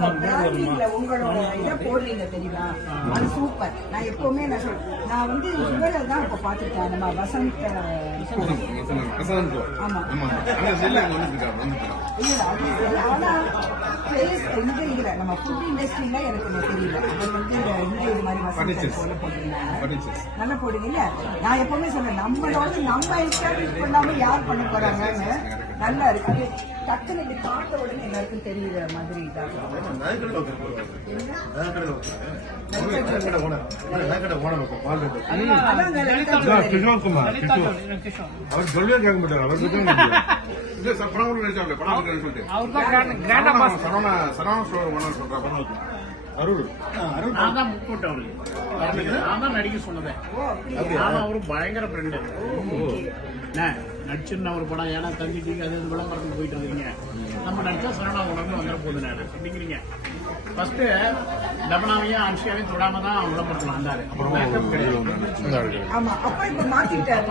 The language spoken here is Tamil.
நீங்க உங்களோட இதை போடுறீங்க தெரியுமா அது சூப்பர். நான் எப்பவுமே நான் சொல் நான் வந்து இவரை தான் இப்ப பாத்துருக்கேன் நம்ம வசந்த் ஆமா. இல்ல அது. ஆனா நம்ம ஃபுட் இண்டஸ்ட்ரியில எனக்கு தெரியல. வந்து இந்த இது மாதிரி வசந்த். போல போட்டிருந்தாங்க. நல்லா போடுவீங்க. நான் எப்பவுமே சொல்றேன் நம்மளோட நம்ம எஸ்டாப்ளிஷ் பண்ணாம யார் பண்ண போறாங்கன்னு நல்லா இருக்கு. அது டக்குனு இப்படி பார்த்த உடனே எல்லாருக்கும் தெரியுற மாதிரி அவர் சொல்லவே கேட்க மாட்டார். அவர் கிட்ட அவர் தான் கிராண்டா பாஸ் அருள். நான் தான் முக்கூட்ட அவருக்கு. நான் தான் நடிக்க சொன்னதேன் நானும் அவரும் பயங்கர ஃப்ரெண்டு நடிச்சிருந்த ஒரு படம் ஏன்னா தந்தி டிவி அது விளம்பரத்துக்கு போயிட்டு இருக்கீங்க நம்ம நடிச்சா சரணா உணர்ந்து வந்துட போகுது நான். அப்படிங்கிறீங்க. ஃபர்ஸ்ட் லபனாவையும் அன்ஷியாவையும் தொடாம தான் விளம்பரத்தில் வந்தாரு. அப்புறம் ஆமா அப்ப இப்ப மாத்திட்டாரு